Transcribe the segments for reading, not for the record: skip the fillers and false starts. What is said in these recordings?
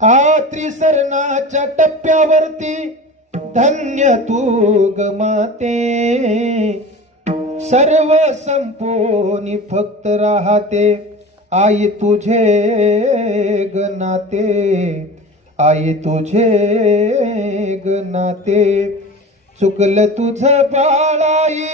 त्रिसरणाच्या टप्प्यावरती धन्य तू ग माते, सर्व संपोनी फक्त राहते आई तुझे ग नाते, आई तुझे ग नाते. चुकलं तुझं बाळाई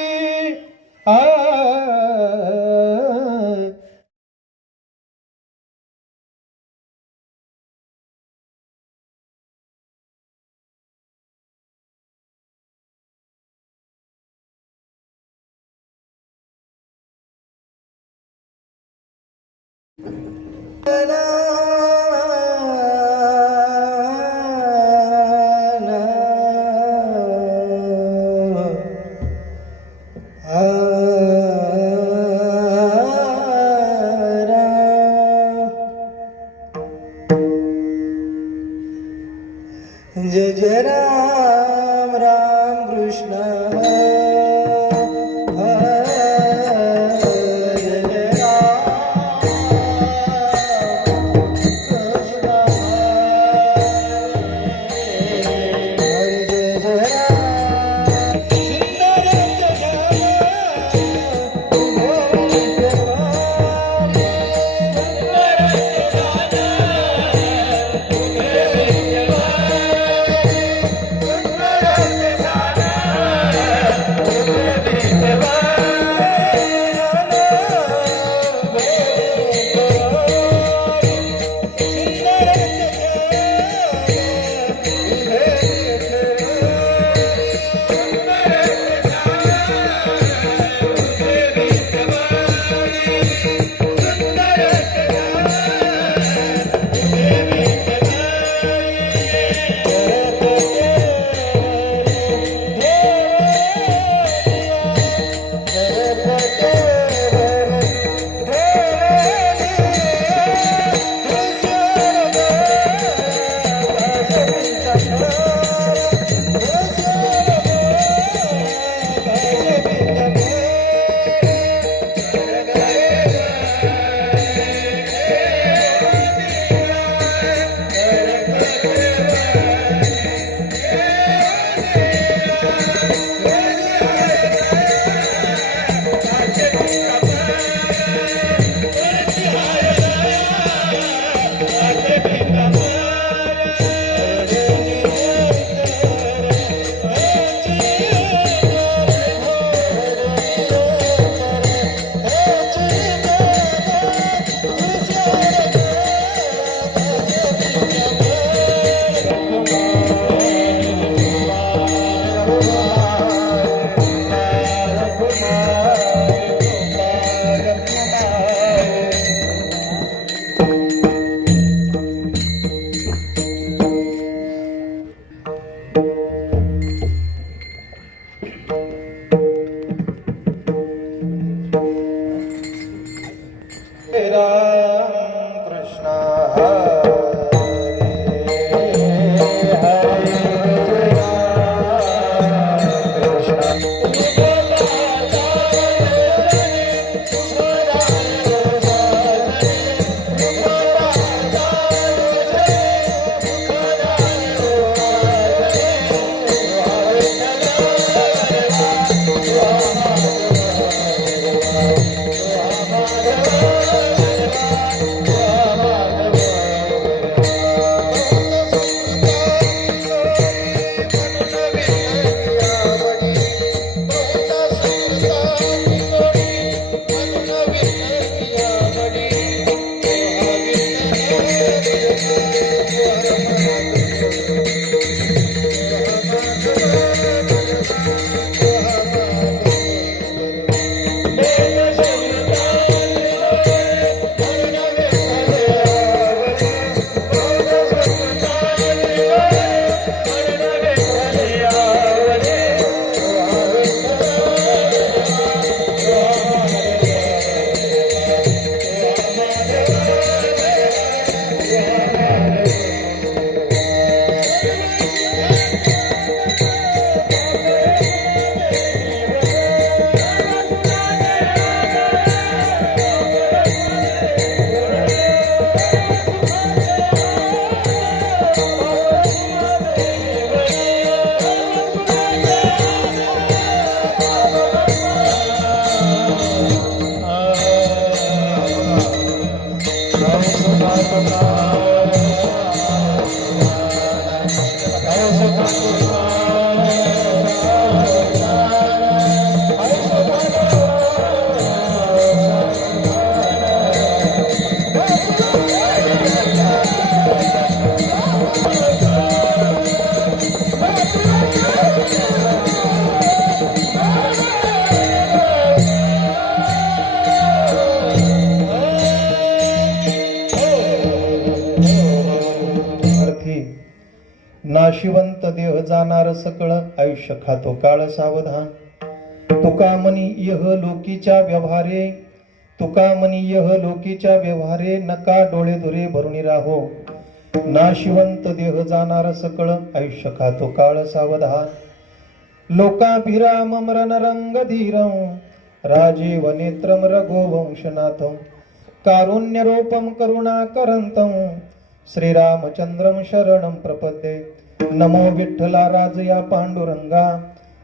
जय जय राम राम कृष्ण नाशिवंत देह जाणार सकळ, आयुष्य खातो काळ सावधान. तुका मनी यह लोकीच्या व्यवहारे, तुका मनी यह लोकीच्या व्यवहारे, नका डोळे धुरे भरून राहो. नाशिवंत देह जाणार सकळ, आयुष्य खातो काळ सावधान. लोकाभिराम मरण रंग धीरं, राजीव नेत्रम रघुवंशनाथं, कारुण्यरूपं करुणाकरन्तं, श्रीरामचंद्रं शरणं प्रपद्ये. नमो विठ्ठला राजया पांडुरंगा,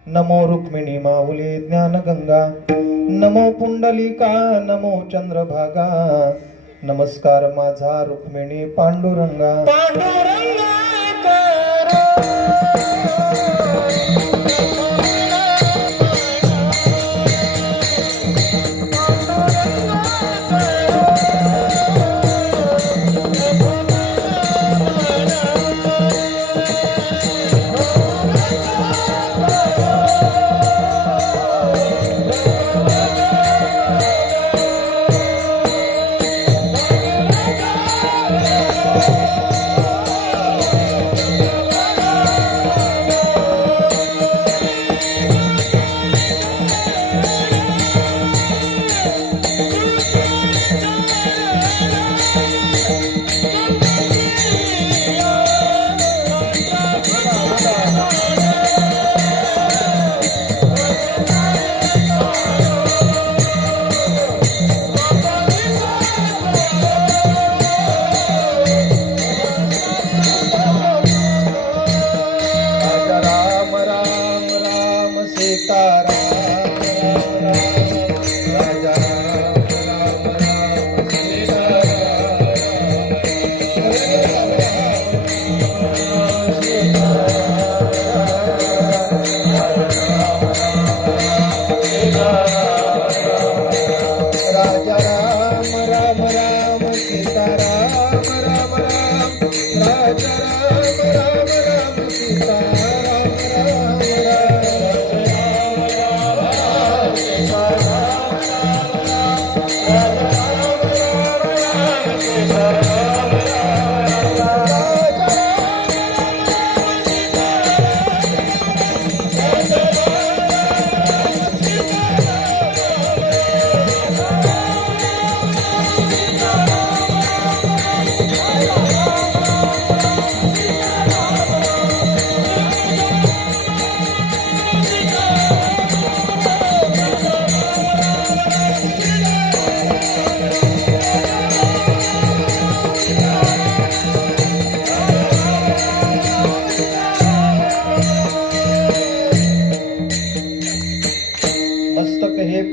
नमो रुक्मिणी माऊली ज्ञानगंगा, नमो पुंडलिका नमो चंद्रभागा, नमस्कार माझा रुक्मिणी पांडुरंगा.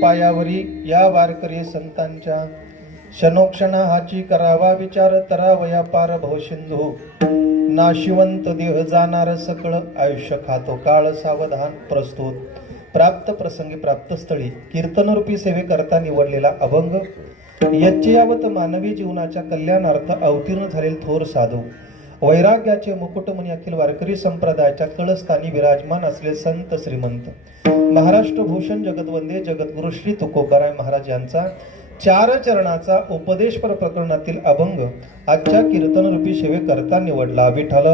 पायावरी या वारकरी संतांच्या, क्षणोक्षणा हाची करावा विचार, तरावया पार भवसिंधू. नाशिवंत देह जाणार सकळ, आयुष्य खातो काळ सावधान. प्रस्तुत प्राप्त प्रसंगी प्राप्त स्थळी कीर्तनरूपी सेवेकरता निवडलेला अभंग. यच्चयावत मानवी जीवनाच्या कल्याणार्थ अवतीर्ण झालेले थोर साधू, वैराग्याचे मुकुटमणी अखिल वारकरी संप्रदायाच्या कळस्थानी विराजमान असले संत श्रीमंत महाराष्ट्र भूषण जगतवंदे जगद्गुरु श्री तुकोबाराय महाराज यांचा 4 चरणाचा उपदेशपर प्रकरणातील अभंग आजच्या कीर्तनरूपी सेवेकरता निवडला. विठ्ठल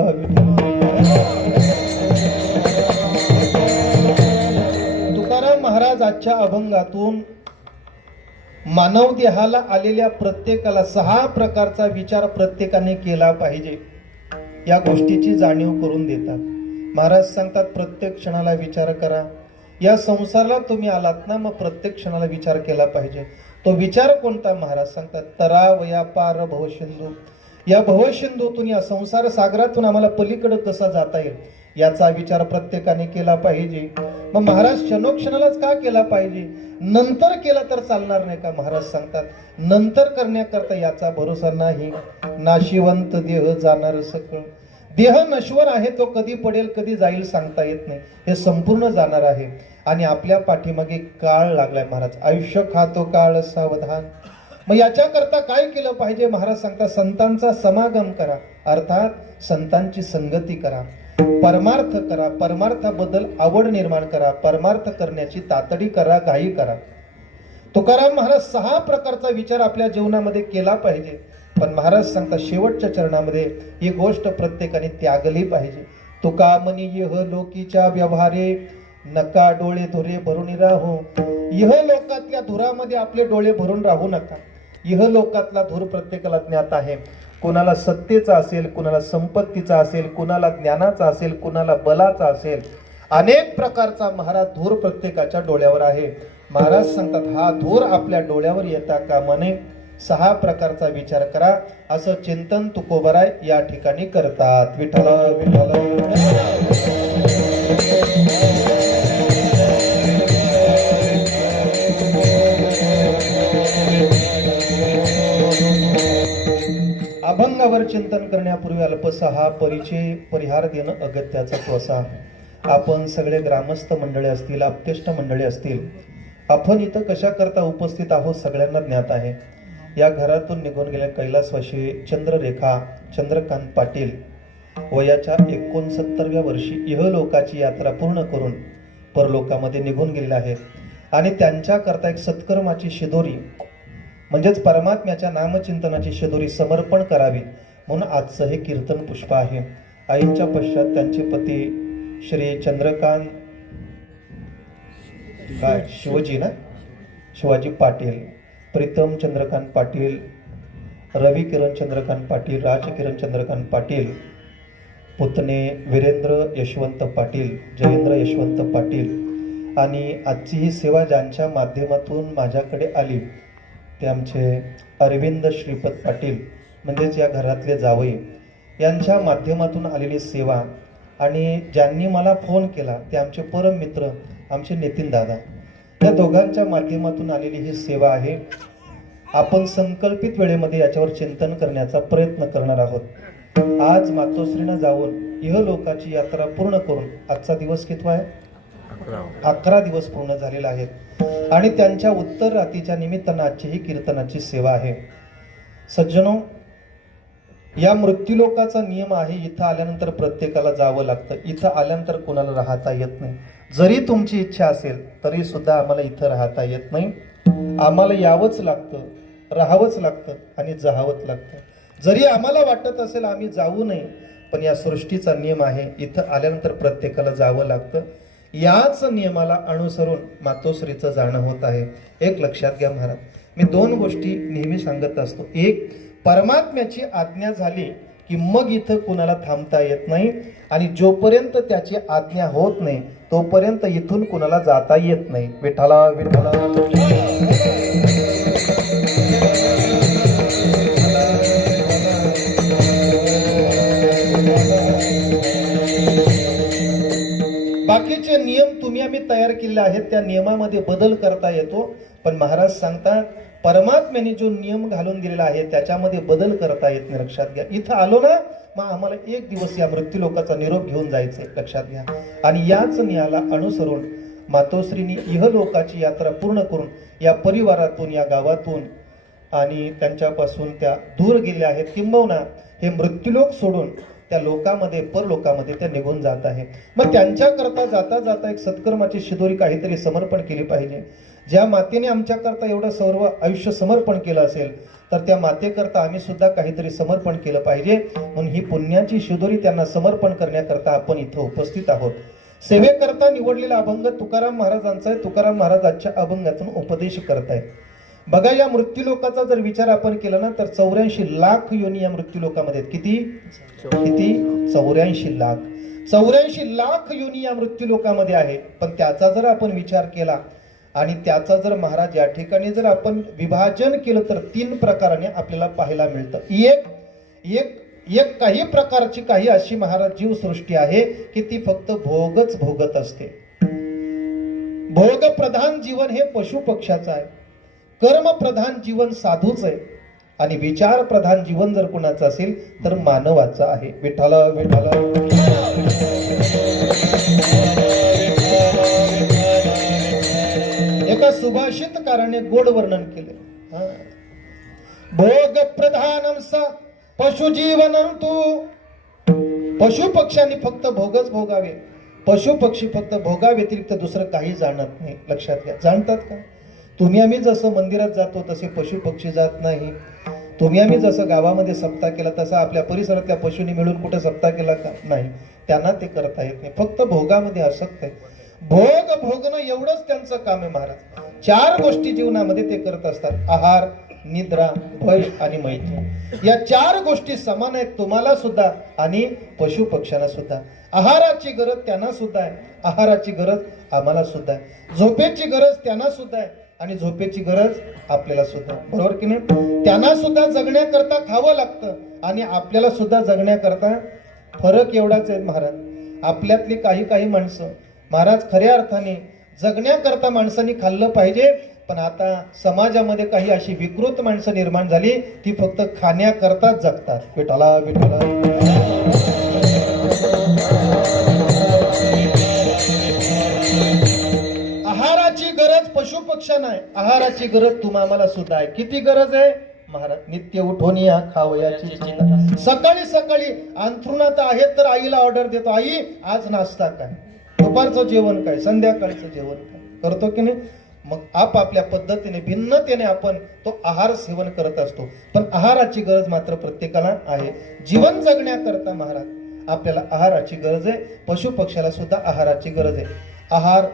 तुकाराम महाराज आजच्या अभंगातून मानव देहाला आलेल्या प्रत्येकाला 6 प्रकारचा विचार प्रत्येकाने केला पाहिजे या गोष्टीची जाणीव करून देतात. महाराज सांगतात प्रत्येक क्षणाला विचार करा. या संसाराला तुम्ही आलात ना, मग प्रत्येक क्षणाला विचार केला पाहिजे. तो विचार कोणता? महाराज सांगतात तरावया पार भवसिंधू. या भवसिंधूतून या संसार सागरातून आम्हाला पलीकडे कसा जाता येईल याचा विचार प्रत्येकाने केला पाहिजे. मग महाराज क्षणोक्षणालाच का केला पाहिजे? नंतर केला तर चालणार नाही का? महाराज सांगतात नंतर करण्याकरता याचा भरोसा नाही. नाशिवंत देह जाणार सकळ. देह नश्वर आहे, तो कधी पडेल कधी जाईल सांगता येत नाही. हे संपूर्ण जाणार आहे आणि आपल्या पाठीमागे काळ लागलाय. महाराज आयुष्य खातो काळ सावधान. मग याच्याकरता काय केलं पाहिजे? महाराज सांगतात संतांचा समागम करा, अर्थात संतांची संगती करा, परमार्थ करा, परमार्थाबद्दल आवड निर्माण करा, परमार्थ करण्याची तातडी करा, घाई करा. तुकाराम महाराज 6 प्रकारचा विचार आपल्या जीवनामध्ये केला पाहिजे. पण महाराज सांगतात शेवटच्या चरणामध्ये ही गोष्ट प्रत्येकाने त्यागली पाहिजे. तुका मनी यह लोकीच्या व्यवहारे नका डोळे धुरे भरून राहू. इह लोकातल्या धुरामध्ये आपले डोळे भरून राहू नका. इह लोकातला धूर प्रत्येकाला ज्ञात आहे. कुणाला सत्तेचा असेल, कुणाला संपत्तीचा असेल, कुणाला ज्ञानाचा असेल, कुणाला बलाचा असेल, अनेक प्रकारचा महाराज धूर प्रत्येकाच्या डोळ्यावर आहे. महाराज सांगतात हा धूर आपल्या डोळ्यावर येता कामा नये. 6 प्रकारचा विचार करा असं चिंतन तुकोबराय या ठिकाणी करतात. विठ्ठल विठ्ठल. अभंगावर चिंतन करण्यापूर्वी अल्पसा हा परिचय परिहार देणं अगत्याचा त्वसा. आपण सगळे ग्रामस्थ मंडळी असतील, आप्तेष्ट मंडळी असतील, आपण इथं कशा करता उपस्थित आहोत सगळ्यांना ज्ञात आहे. या घरातून निघून गेले कैलासवासी चंद्ररेखा चंद्रकांत पाटील वयाच्या 69व्या वर्षी इहलोकाची यात्रा पूर्ण करून परलोकामध्ये निघून गेलेले आहेत. आणि त्यांच्याकरता एक सत्कर्माची शिदोरी म्हणजेच परमात्म्याच्या नामचिंतनाची शिदोरी समर्पण करावी म्हणून आजचं हे कीर्तन पुष्प आहे. आईंच्या पश्चात त्यांचे पती श्री चंद्रकांत शिवजी ना शिवाजी पाटील, प्रीतम चंद्रकांत पाटील, रवी किरण चंद्रकांत पाटील, राज किरण चंद्रकांत पाटील, पुतणे वीरेंद्र यशवंत पाटील, जयेंद्र यशवंत पाटील. आणि आजची ही सेवा ज्यांच्या माध्यमातून माझ्याकडे आली ते आमचे अरविंद श्रीपद पाटील म्हणजेच या घरातले जावई यांच्या माध्यमातून आलेली सेवा. आणि ज्यांनी मला फोन केला ते आमचे परम मित्र आमचे नितीन दादा, या दोघांच्या माध्यमातून आलेली ही सेवा आहे. आपण संकल्पित वेळेमध्ये याच्यावर चिंतन करण्याचा प्रयत्न करणार आहोत. आज मातोश्रीनं जाऊन इहलोकाची यात्रा पूर्ण करून आजचा दिवस कितवा आहे? 11 दिवस पूर्ण झालेला आहेत. आणि त्यांच्या उत्तर रातीच्या निमित्तानं आजची ही कीर्तनाची सेवा आहे. सज्जनो, या मृत्यूलोकाचा नियम आहे इथं आल्यानंतर प्रत्येकाला जावं लागतं. इथं आल्यानंतर कोणाला राहता येत नाही. जरी तुमची इच्छा असेल तरी सुद्धा आम्हाला इथं राहता येत नाही. आम्हाला यावंच लागतं, राहावंच लागतं आणि जावंच लागतं. जरी आम्हाला वाटत असेल आम्ही जाऊ नये, पण या सृष्टीचा नियम आहे इथं आल्यानंतर प्रत्येकाला जावं लागतं. याच नियमाला अनुसरून मातोश्रीचं जाणं होत आहे. एक लक्षात घ्या महाराज, मी 2 गोष्टी नेहमी सांगत असतो. एक, परमात्म्याची आज्ञा झाली की मग इथं कुणाला थांबता येत नाही. आणि जोपर्यंत त्याची आज्ञा होत नाही तोपर्यंत इथून कुणाला जाता येत नाही. विठ्ठला विठ्ठला. बाकीचे नियम तुम्ही आम्ही तयार केले आहेत, त्या नियमामध्ये बदल करता येतो. पण महाराज सांगतात परमात्म्याने जो नियम घालून दिलेला आहे त्याच्यामध्ये बदल करता येत नाही. लक्षात घ्या. इथं आलो ना मग आम्हाला 1 दिवस या मृत्यू लोकाचा निरोप घेऊन जायचंय. लक्षात घ्या. आणि याच नियाला अनुसरून मातोश्रीनी इहलोकाची यात्रा पूर्ण करून या परिवारातून, या गावातून आणि त्यांच्यापासून त्या दूर गेल्या आहेत. किंबहुना हे मृत्यूलोक सोडून त्या लोकामध्ये, परलोकामध्ये त्या निघून जात आहे. मग त्यांच्याकरता जाता जाता एक सत्कर्माची शिदोरी काहीतरी समर्पण केली पाहिजे. ज्या मातेने आमच्याकरता एवढं सर्व आयुष्य समर्पण केलं असेल तर त्या मातेकरता आम्ही सुद्धा काहीतरी समर्पण केलं पाहिजे. म्हणून ही पुण्याची शिदोरी त्यांना समर्पण करण्याकरता आपण इथं उपस्थित आहोत. सेवेकरता निवडलेला अभंग तुकाराम महाराजांचा आहे. तुकाराम महाराज आजच्या अभंगातून उपदेश करतायत. बघा, या मृत्यूलोकाचा जर विचार आपण केला ना तर 84 लाख योनी या मृत्यूलोकामध्ये. किती? 84 लाख. 84 लाख योनी या मृत्यूलोकामध्ये आहे. पण त्याचा जर आपण विचार केला आणि त्याचा जर महाराज या ठिकाणी जर आपण विभाजन केलं तर 3 प्रकाराने आपल्याला पाहायला मिळतं. एक काही प्रकारची काही अशी महाराज जीवसृष्टी आहे की ती फक्त भोगच भोगत असते. भोग प्रधान जीवन हे पशु पक्षाचं आहे. कर्म प्रधान जीवन साधूच आहे. आणि विचार प्रधान जीवन जर कोणाचं असेल तर मानवाचं आहे. विठ्ठल विठ्ठल. एका सुभाषितकाराने गोड वर्णन केले. भोग प्रधानम सा पशु जीवनम तू. पशु पक्ष्यांनी फक्त भोगच भोगावे. पशु पक्षी फक्त भोगा व्यतिरिक्त दुसरं काही जाणत नाही. लक्षात घ्या. जाणतात का? तुम्ही आम्ही जसं मंदिरात जातो तसे पशु पक्षी जात नाही. तुम्ही आम्ही जसं गावामध्ये सप्ताह केला तसा आपल्या परिसरातल्या पशूंनी मिळून कुठे सप्ताह केला का? नाही. त्यांना ते करता येत नाही. फक्त भोगामध्ये आसक्त आहे. भोग भोगणं एवढंच त्यांचं काम आहे महाराज. 4 गोष्टी जीवनामध्ये ते करत असतात. आहार, निद्रा, भय आणि मैथुन. या 4 गोष्टी समान आहेत तुम्हाला सुद्धा आणि पशु पक्ष्यांना सुद्धा. आहाराची गरज त्यांना सुद्धा आहे, आहाराची गरज आम्हाला सुद्धा आहे. झोपेची गरज त्यांना सुद्धा आहे आणि झोपेची गरज आपल्याला सुद्धा. बरोबर की नाही? त्यांना सुद्धा जगण्याकरता खावं लागतं आणि आपल्याला सुद्धा जगण्याकरता. फरक एवढाच आहे महाराज. आपल्यातली काही माणसं महाराज खऱ्या अर्थाने जगण्याकरता माणसांनी खाल्लं पाहिजे, पण आता समाजामध्ये काही अशी विकृत माणसं निर्माण झाली ती फक्त खाण्याकरताच जगतात. विठाला विठाला. आहाराची गरज पशु पक्ष्यांना आहे, आहाराची गरज तुम्हाला सुद्धा आहे. किती गरज आहे महाराज? नित्य उठून या खावयाची चिंता. सकाळी सकाळी अंथरुणात आहे तर आईला ऑर्डर देतो, आई आज नाश्ता काय, दुपारचं जेवण काय, संध्याकाळचं जेवण काय, करतो की नाही? मग आपापल्या पद्धतीने भिन्नतेने आपण तो आहार सेवन करत असतो. पण आहाराची गरज मात्र प्रत्येकाला आहे. जीवन जगण्याकरता महाराज आपल्याला आहाराची गरज आहे. पशु पक्ष्याला सुद्धा आहाराची गरज आहे. आहार,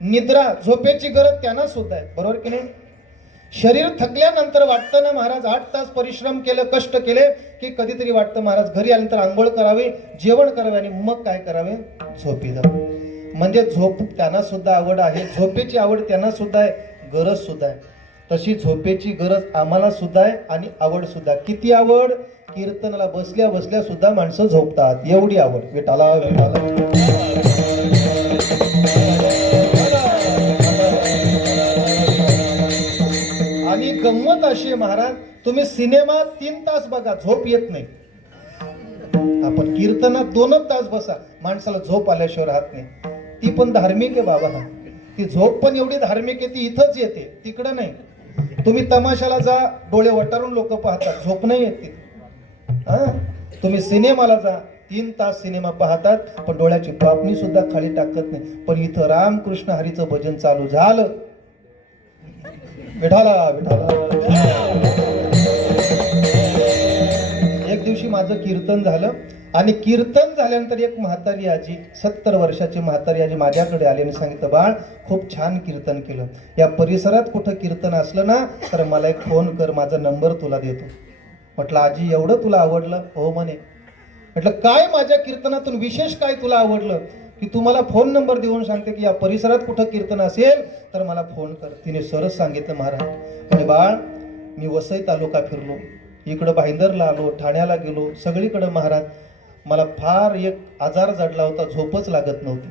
निद्रा, झोपेची गरज त्यांना सुद्धा आहे. बरोबर की नाही? शरीर थकल्यानंतर वाटतं ना महाराज 8 तास परिश्रम केलं, कष्ट केले की कधीतरी वाटतं महाराज घरी आल्यानंतर आंघोळ करावी, जेवण करावे आणि मग काय करावे? झोपी जावे. म्हणजे झोप त्यांना सुद्धा आवड आहे, झोपेची आवड त्यांना सुद्धा आहे, गरज सुद्धा आहे. तशी झोपेची गरज आम्हाला सुद्धा आहे आणि आवड सुद्धा. किती आवड? कीर्तनाला बसल्या बसल्या सुद्धा माणसं झोपतात, एवढी आवड. विठाला विठाला. आणि गंमत अशी आहे महाराज, तुम्ही सिनेमा 3 तास बघा, झोप येत नाही. आपण कीर्तनात 2 तास बसा, माणसाला झोप आल्याशिवाय राहत नाही. ती पण धार्मिक आहे बाबा. ती झोप पण एवढी धार्मिक आहे, ती इथंच येते, तिकडं नाही. तुम्ही तमाशाला जा, डोळे वटारून लोक पाहतात, झोप नाही येत तिथे. तुम्ही सिनेमाला जा, 3 तास सिनेमा पाहतात पण डोळ्याची पापणी सुद्धा खाली टाकत नाही. पण इथं रामकृष्ण हरीचं भजन चालू झालं, विठाला विठाला. एक दिवशी माझं कीर्तन झालं आणि कीर्तन झाल्यानंतर एक म्हातारी आजी, 70 वर्षाची म्हातारी आजी माझ्याकडे आली आणि सांगितलं, बाळ खूप छान कीर्तन केलं. या परिसरात कुठं कीर्तन असलं ना तर मला एक फोन कर, माझा नंबर तुला देतो. म्हटलं आजी एवढं तुला आवडलं? हो म्हणे. म्हटलं काय माझ्या कीर्तनातून विशेष काय तुला आवडलं की तू मला फोन नंबर देऊन सांगते की या परिसरात कुठं कीर्तन असेल तर मला फोन कर. तिने सरस सांगितलं महाराज. म्हणजे बाळ मी वसई तालुका फिरलो, इकडं भाईंदरला आलो, ठाण्याला गेलो, सगळीकडं महाराज मला फार एक आजार जडला होता, झोपच लागत नव्हती.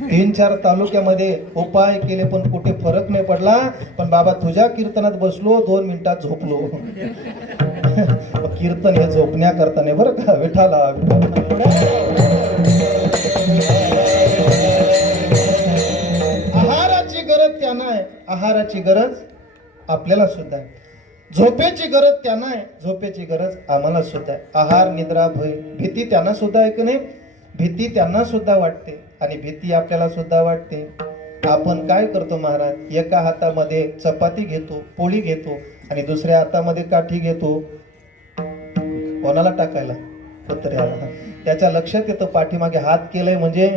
3-4 तालुक्यामध्ये उपाय केले पण कुठे फरक नाही पडला. पण बाबा तुझ्या कीर्तनात बसलो, 2 मिनिटात झोपलो. कीर्तन हे झोपण्याकरता नाही बरं का. विठाला. आहाराची गरज त्यांना आहे, आहाराची गरज आपल्याला सुद्धा आहे. झोपेची गरज त्यांना आहे, झोपेची गरज आम्हाला सुद्धा आहे. आहार, निद्रा, भय, भीती त्यांना सुद्धा आहे की नाही? भीती त्यांना सुद्धा वाटते आणि भीती आपल्याला सुद्धा वाटते. आपण काय करतो महाराज? एका हातामध्ये चपाती घेतो, पोळी घेतो आणि दुसऱ्या हातामध्ये काठी घेतो. कोणाला टाकायला? कुत्र्याला. त्याच्या लक्षात येतं पाठीमागे हात केलंय म्हणजे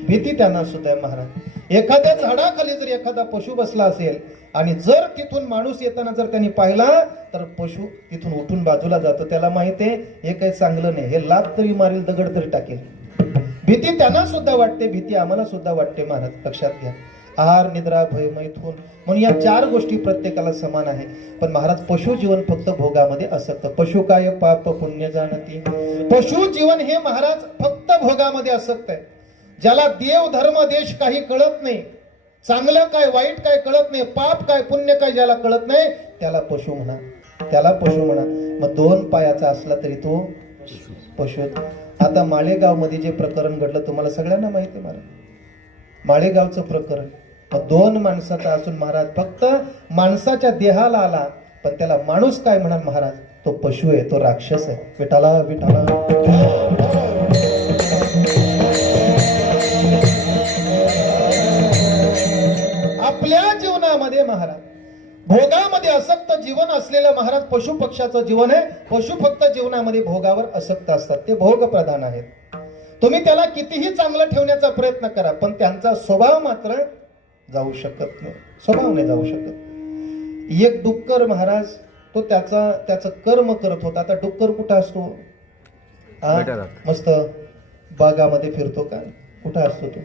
भीती त्यांना सुद्धा आहे महाराज. एखाद्या झाडाखाली जर एखादा पशु बसला असेल आणि जर तिथून माणूस येताना जर त्यांनी पाहिला तर पशु तिथून उठून बाजूला जातो. त्याला माहिती आहे हे काही चांगलं नाही, हे लात तरी मारेल, दगड तरी टाकेल. भीती त्यांना सुद्धा वाटते, भीती आम्हाला सुद्धा वाटते महाराज. लक्षात घ्या. आहार, निद्रा, भय, मैथुन म्हणून या 4 गोष्टी प्रत्येकाला समान आहे. पण महाराज पशु जीवन फक्त भोगामध्ये आसक्त. पशु काय पाप पुण्य जाणती. पशु जीवन हे महाराज फक्त भोगामध्ये आसक्त आहे. ज्याला देव धर्म देश काही कळत नाही, चांगलं काय वाईट काय कळत नाही, पाप काय पुण्य काय ज्याला कळत नाही, त्याला पशु म्हणा, त्याला पशु म्हणा. मग 2 पायाचा असला तरी तो पशु. आता माळेगाव मध्ये जे प्रकरण घडलं तुम्हाला सगळ्यांना माहिती आहे महाराज. माळेगावचं प्रकरण 2 माणसाचा असून महाराज फक्त माणसाच्या देहाला आला पण त्याला माणूस काय म्हणाल महाराज? तो पशु आहे, तो राक्षस आहे. विठाला विठाला. आपल्या जीवनामध्ये महाराज भोगामध्ये आसक्त जीवन असलेलं महाराज पशु पक्षाचं जीवन आहे. पशु फक्त जीवनामध्ये भोगावर आसक्त असतात, ते भोग प्रधान आहेत. तुम्ही त्याला कितीही चांगलं ठेवण्याचा प्रयत्न करा, पण त्यांचा स्वभाव मात्र जाऊ शकत नाही, स्वभाव नाही जाऊ शकत. एक डुक्कर महाराज, तो त्याचं कर्म करत होता. आता डुक्कर कुठं असतो? मस्त बागामध्ये फिरतो का? कुठं असतो तो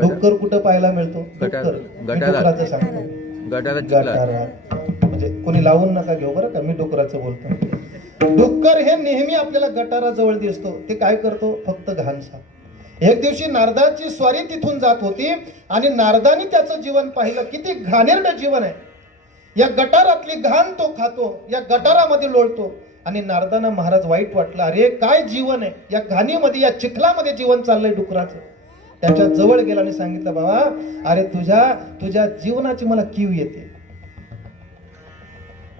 डुक्कर? कुठं पाहायला मिळतो डुक्कर? डुकराचं सांगतो, गटारात. म्हणजे कोणी लावून नका घेऊ बरं का, मी डुकराचं बोलतो. डुक्कर हे नेहमी आपल्याला गटाराजवळ दिसतो. ते काय करतो? फक्त घाण साफ. एक दिवशी नारदाची स्वारी तिथून जात होती आणि नारदाने त्याचं जीवन पाहिलं, किती घाणेरडं जीवन आहे. या गटारातली घाण तो खातो, या गटारामध्ये लोळतो. आणि नारदांना महाराज वाईट वाटलं, अरे काय जीवन आहे, या घाणीमध्ये, या चिखलामध्ये जीवन चाललंय डुकराचं. त्याच्या जवळ गेला आणि सांगितलं, बाबा अरे तुझ्या जीवनाची मला कीव येते.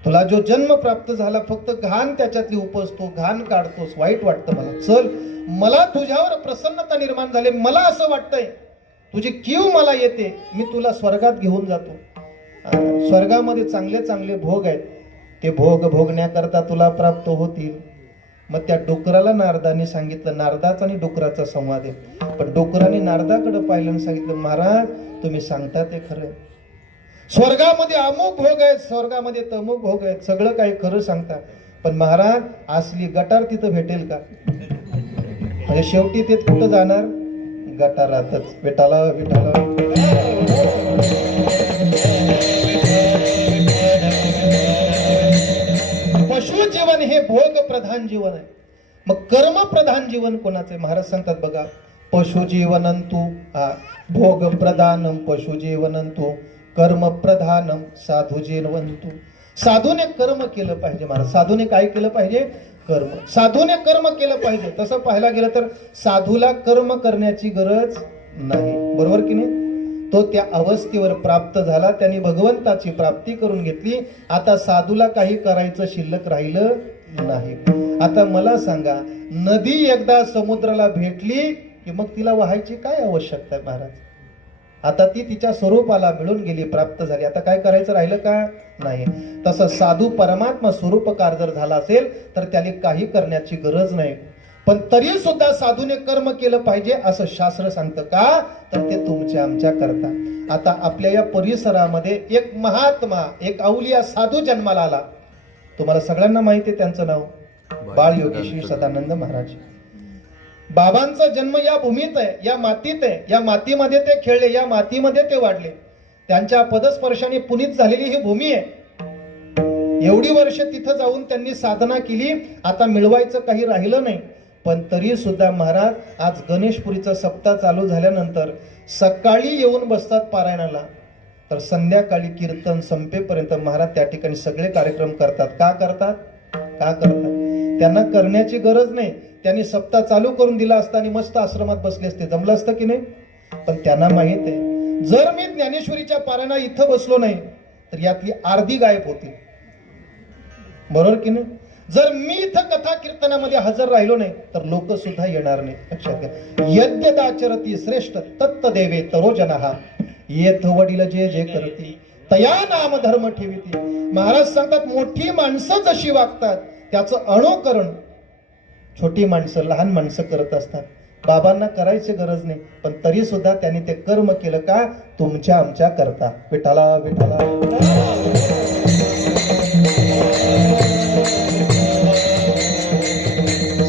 तुला जो जन्म प्राप्त झाला, फक्त घाण त्याच्यातली उपसतो, घाण काढतोस, वाईट वाटतं मला. चल, मला तुझ्यावर प्रसन्नता निर्माण झाली. मला असं वाटतंय तुझी कीव मला येते, मी तुला स्वर्गात घेऊन जातो. स्वर्गामध्ये चांगले चांगले भोग आहेत, ते भोग भोगण्याकरता तुला प्राप्त होतील. मग त्या डुकराला नारदाने सांगितलं, नारदाचा आणि डुकराचा संवाद आहे. पण डुकराने नारदाकडे पाहिलं आणि सांगितलं, महाराज तुम्ही सांगता ते खरं, स्वर्गामध्ये अमुक भोग आहेत, स्वर्गामध्ये तमुक भोग आहेत, सगळं काही खरं सांगता. पण महाराज असली गटार तिथं भेटेल का? म्हणजे शेवटी ते कुठं जाणार? गटारातच. विठाला विठाला. पशु जीवन हे भोग प्रधान जीवन आहे. मग कर्म प्रधान जीवन कोणाचे? महाराज सांगतात बघा, पशु जीवनंतु भोग प्रधानम पशु जीवनंतु कर्म प्रधानम साधू जीवनंतु. साधूने कर्म केलं पाहिजे महाराज. साधूने काय केलं पाहिजे? कर्म. साधूने कर्म केलं पाहिजे. तसं पाहायला गेलं तर साधूला कर्म करण्याची गरज नाही, बरोबर की नाही? तो त्या अवस्थेवर प्राप्त झाला, त्यांनी भगवंताची प्राप्ती करून घेतली. आता साधूला काही करायचं शिल्लक राहिलं नाही. आता मला सांगा, नदी एकदा समुद्राला भेटली की मग तिला वाहायची काय आवश्यकता आहे महाराज? आता ती तिच्या स्वरूपाला मिळून गेली, प्राप्त झाली. आता काय करायचं राहिलं का? नाही. तसं साधू परमात्मा स्वरूपकार जर झाला असेल तर त्याला काही करण्याची गरज नाही. पण तरी सुद्धा साधूने कर्म केलं पाहिजे असं शास्त्र सांगतं. का? तर ते तुमच्या आमच्या करता. आता आपल्या या परिसरामध्ये एक महात्मा, एक अवलिया साधू जन्माला आला. तुम्हाला सगळ्यांना माहिती आहे त्यांचं नाव, बाळ योगेश्वर सदानंद महाराज. बाबांचा जन्म या भूमीत आहे, या मातीत आहे. या मातीमध्ये ते खेळले, या मातीमध्ये ते वाढले. त्यांच्या पदस्पर्शाने पुनीत झालेली ही भूमी आहे. एवढी वर्ष तिथं जाऊन त्यांनी साधना केली. आता मिळवायचं काही राहिलं नाही. पण तरी सुद्धा महाराज आज गणेशपुरीचा सप्ताह चालू झाल्यानंतर सकाळी येऊन बसतात पारायणाला, तर संध्याकाळी कीर्तन संपेपर्यंत महाराज त्या ठिकाणी सगळे कार्यक्रम करतात. का करतात? का करतात? त्यांना करण्याची गरज नाही. त्यांनी सप्ताह चालू करून दिला असता आणि मस्त आश्रमात बसले असते, जमलं असतं की नाही? पण त्यांना माहित आहे, जर मी ज्ञानेश्वरीच्या पारायणा इथं बसलो नाही तर यातली अर्धी गायब होती, बरोबर की नाही? जर मी इथं कथा कीर्तनामध्ये हजर राहिलो नाही तर लोक सुद्धा येणार नाही. लक्षात घ्या. यद्यदाचरती श्रेष्ठ तत्त देवे तरो जनहा, येथ वडील जे जे करती तया नाम धर्म ठेविती. महाराज सांगतात, मोठी माणसं जशी वागतात त्याचं अनुकरण छोटी माणसं, लहान माणसं करत असतात. बाबांना करायची गरज नाही, पण तरी सुद्धा त्यांनी ते कर्म केलं. का? तुमच्या आमच्या करता. विठाला विठाला.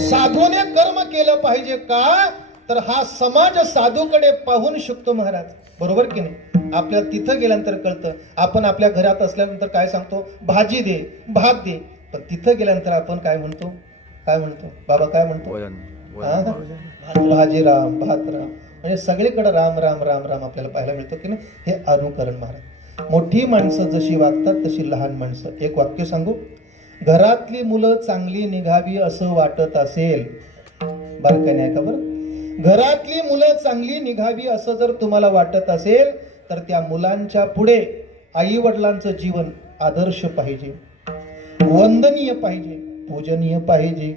साधूने कर्म केलं पाहिजे. का? तर हा समाज साधूकडे पाहून शिकतो महाराज, बरोबर की नाही? आपल्याला तिथं गेल्यानंतर कळतं. आपण आपल्या घरात असल्यानंतर काय सांगतो? भाजी दे, भात दे. पण तिथं गेल्यानंतर आपण काय म्हणतो? काय म्हणतो? बाबा काय म्हणतो? भाजी राम, भात राम. म्हणजे सगळीकडे राम राम राम राम आपल्याला पाहायला मिळतो की नाही? हे अनुकरण महाराज. मोठी माणसं जशी वागतात तशी लहान माणसं. एक वाक्य सांगू, घरातली मुलं चांगली निघावी असं वाटत असेल, बारकाईने ऐका बरं, घरातली मुलं चांगली निघावी असं जर तुम्हाला वाटत असेल तर त्या मुलांच्या पुढे आई वडिलांचं जीवन आदर्श पाहिजे, वंदनीय पाहिजे, पूजनीय पाहिजे.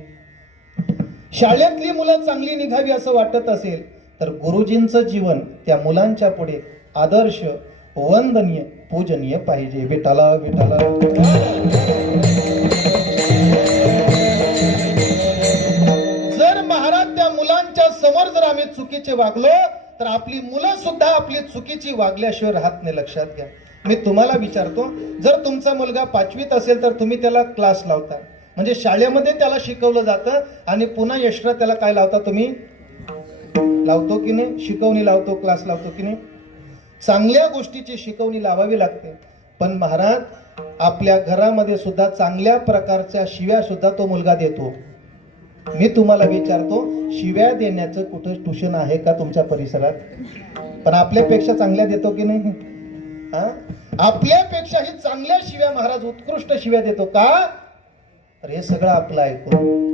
शाळेतली मुलं चांगली निघावी असं वाटत असेल तर गुरुजींचं जीवन त्या मुलांच्या पुढे आदर्श, वंदनीय पूजनीय पाहिजे. विठाला विठाला. जर महाराज त्या मुलांच्या समोर जर आम्ही चुकीचे वागलो तर आपली मुलं सुद्धा आपली चुकीची वागल्याशिवाय राहत नाही. लक्षात घ्या. मी तुम्हाला विचारतो, जर तुमचा मुलगा 5वीत असेल तर तुम्ही त्याला क्लास लावता, म्हणजे शाळेमध्ये त्याला शिकवलं जातं आणि पुन्हा एक्स्ट्रा त्याला काय लावता तुम्ही? लावतो की नाही? शिकवणी लावतो, क्लास लावतो की नाही? चांगल्या गोष्टीची शिकवणी लावावी लागते. पण महाराज आपल्या घरामध्ये सुद्धा चांगल्या प्रकारच्या शिव्या सुद्धा तो मुलगा देतो. मी तुम्हाला विचारतो, शिव्या देण्याचं कुठं ट्युशन आहे का तुमच्या परिसरात? पण आपल्यापेक्षा चांगल्या देतो की नाही? आपल्यापेक्षाही चांगल्या शिव्या महाराज, उत्कृष्ट शिव्या देतो का? तर हे सगळं आपलं ऐकून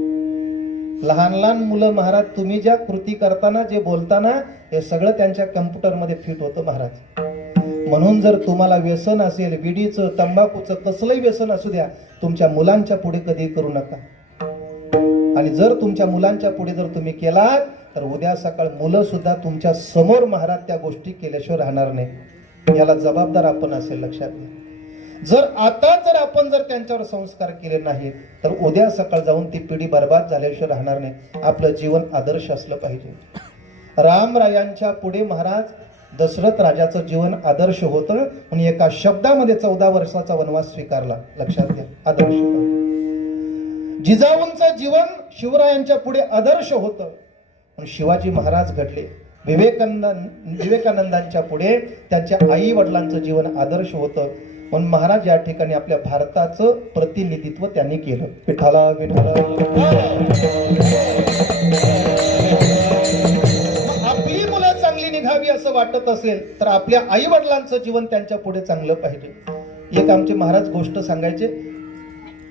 लहान लहान मुलं महाराज, तुम्ही ज्या कृती करताना, जे बोलताना, हे सगळं त्यांच्या कम्प्युटरमध्ये फिट होतं महाराज. म्हणून जर तुम्हाला व्यसन असेल, विडीचं, तंबाखूचं, कसलंही व्यसन असू द्या, तुमच्या मुलांच्या पुढे कधी करू नका. आणि जर तुमच्या मुलांच्या पुढे जर तुम्ही केलात तर उद्या सकाळ मुलं सुद्धा तुमच्या समोर महाराज त्या गोष्टी केल्याशिवाय राहणार नाही. याला जबाबदार आपण असेल. लक्षात घ्या. जर आता जर आपण जर त्यांच्यावर संस्कार केले नाहीत तर उद्या सकाळ जाऊन ती पिढी बर्बाद झाल्याशिवाय राहणार नाही. आपलं जीवन आदर्श असलं पाहिजे. रामरायांच्या पुढे महाराज दशरथ राजाचं जीवन आदर्श होतं म्हणून एका शब्दामध्ये 14 वर्षाचा वनवास स्वीकारला. लक्षात घ्या. आदर्श. जिजाऊंचं जीवन शिवरायांच्या पुढे आदर्श होतं पण शिवाजी महाराज घडले. विवेकानंदांच्या पुढे त्यांच्या आई वडिलांचं जीवन आदर्श होतं म्हणून महाराज या ठिकाणी आपल्या भारताचं प्रतिनिधित्व त्यांनी केलं. विठाला विठाला. आपली मुलं चांगली निघावी असं वाटत असेल तर आपल्या आई वडिलांचं जीवन त्यांच्या पुढे चांगलं पाहिजे. एक आमचे महाराज गोष्ट सांगायचे.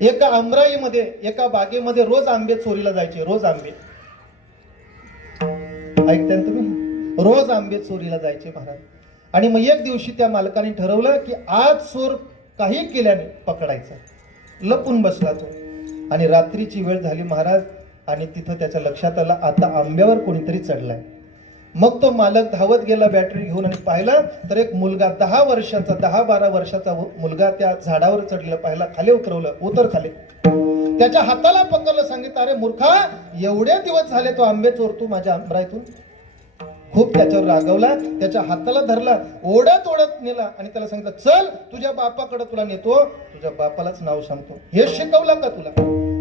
एका अमराईमध्ये एका बागेमध्ये रोज आंबे चोरीला जायचे. रोज आंबे. ऐकताय तुम्ही? रोज आंबे चोरीला जायचे महाराज. आणि मग एक दिवशी त्या मालकाने ठरवलं की आज चोर काही केल्याने पकडायचा. लपून बसला तो. आणि रात्रीची वेळ झाली महाराज आणि तिथं त्याच्या लक्षात आलं आता आंब्यावर कोणीतरी चढलाय. मग तो मालक धावत गेला बॅटरी घेऊन आणि पाहिला तर एक मुलगा 10 वर्षाचा 10-12 वर्षाचा मुलगा त्या झाडावर चढलेला पाहिला. खाली उतरवलं. उतर खाली. त्याच्या हाताला पकडलं. सांगितलं अरे मूर्खा, एवढे दिवस झाले तो आंबे चोरतो माझ्या आंबराईतून. खूप त्याच्यावर रागवला. त्याच्या हाताला धरला. ओढत ओढत नेला आणि त्याला सांगितलं चल तुझ्या बापाकडे तुला नेतो. तुझ्या बापालाच नाव सांगतो. हे शिकवलं का तुला?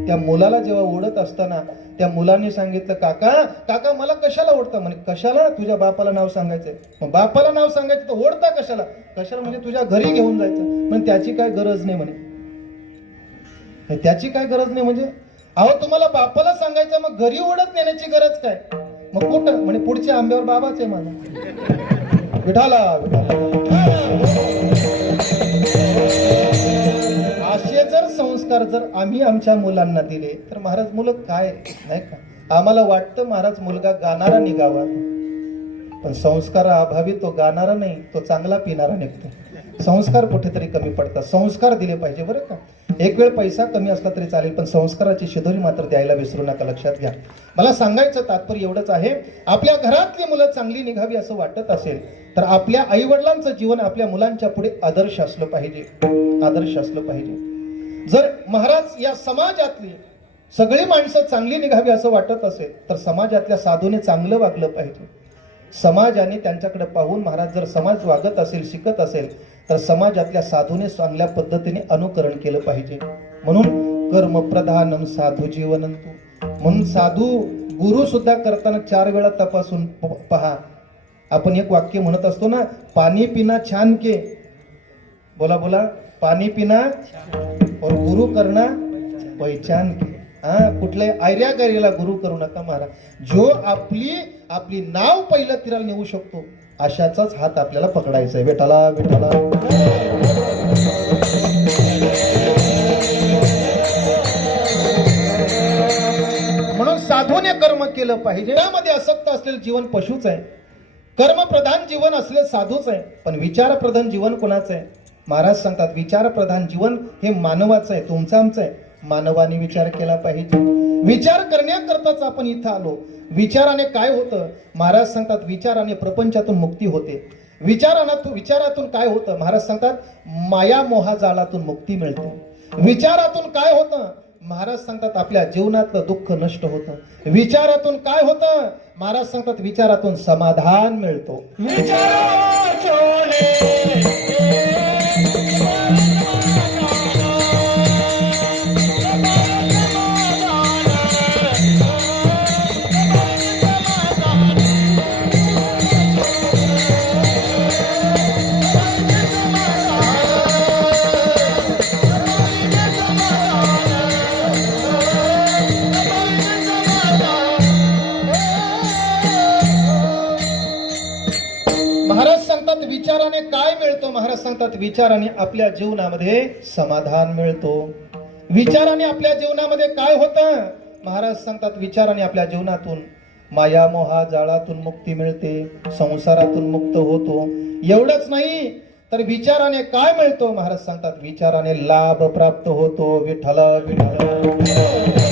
त्या मुलाला जेव्हा ओढत असताना त्या मुलांनी सांगितलं काका काका मला कशाला ओढता? म्हणे कशाला? तुझ्या बापाला नाव सांगायचंय. मग बापाला नाव सांगायचं तर ओढता कशाला? कशाला म्हणजे तुझ्या घरी घेऊन जायचं. पण त्याची काय गरज नाही म्हणे. त्याची काय गरज नाही म्हणजे अहो तुम्हाला बापाला सांगायचं मग घरी ओढत नेण्याची गरज काय? मग कुठं? म्हणे पुढच्या आंब्यावर बाबाच आहे माझा. विठाला. असे जर संस्कार जर आम्ही आमच्या मुलांना दिले तर महाराज मुलं काय नाही का? आम्हाला वाटतं महाराज मुलगा गाणारा निघावा पण संस्काराअभावी तो गाणारा नाही, तो चांगला पिणारा निघतो. संस्कार कुठेतरी कमी पडतात. संस्कार दिले पाहिजे बरं का. एक वेळ पैसा कमी असला तरी चालेल पण संस्काराची शिदोरी मात्र द्यायला विसरू नका. लक्षात घ्या. मला सांगायचं तात्पर्य एवढंच आहे, आपल्या घरातली मुलं चांगली निघावी असं वाटत असेल तर आपल्या आई वडिलांचं जीवन आपल्या मुलांच्या पुढे आदर्श असलं पाहिजे. आदर्श असलं पाहिजे. जर महाराज या समाजातली सगळी माणसं चांगली निघावी असं वाटत असेल तर समाजातल्या साधूने चांगलं वागलं पाहिजे. समाजाने त्यांच्याकडे पाहून महाराज जर समाज वागत असेल, शिकत असेल तर समाजातल्या साधूने चांगल्या पद्धतीने अनुकरण केलं पाहिजे. म्हणून कर्मप्रधानम साधू जीवनंतु. म्हणून साधू गुरु सुद्धा करताना 4 वेळा तपासून पहा. आपण एक वाक्य म्हणत असतो ना, पाणी पिना छान के. बोला बोला. पाणी पिना और गुरु करना पहिचान के. कुठल्या आयऱ्या गायरीला गुरु करू नका महाराज. जो आपली नाव पहिलं तिराला नेऊ शकतो अशाचाच हात आपल्याला पकडायचा आहे. विठाला विठाला. म्हणून साधूने कर्म केलं पाहिजे. त्यामध्ये आसक्त असलेलं जीवन पशुच आहे. कर्मप्रधान जीवन असले साधूच आहे. पण विचारप्रधान जीवन कोणाचं आहे? महाराज सांगतात विचारप्रधान जीवन हे मानवाचं आहे, तुमचं आमचं आहे. मानवाने विचार केला पाहिजे. विचार करण्याकरताच आपण इथं आलो. विचाराने काय होतं? महाराज सांगतात विचाराने प्रपंचातून मुक्ती होते. विचारातून काय होतं? महाराज सांगतात माया मोहा जाळातून मुक्ती मिळते. विचारातून काय होतं? महाराज सांगतात आपल्या जीवनातलं दुःख नष्ट होतं. विचारातून काय होतं? महाराज सांगतात विचारातून समाधान मिळतो. महाराज सांगतात विचाराने काय मिळतो? महाराज सांगतात विचाराने आपल्या जीवनामध्ये समाधान मिळतो. विचाराने आपल्या जीवनामध्ये काय होतं? महाराज सांगतात विचाराने आपल्या जीवनातून माया मोहा जाळातून मुक्ती मिळते, संसारातून मुक्त होतो. एवढंच नाही तर विचाराने काय मिळतो? महाराज सांगतात विचाराने लाभ प्राप्त होतो. विठ्ठल विठ्ठल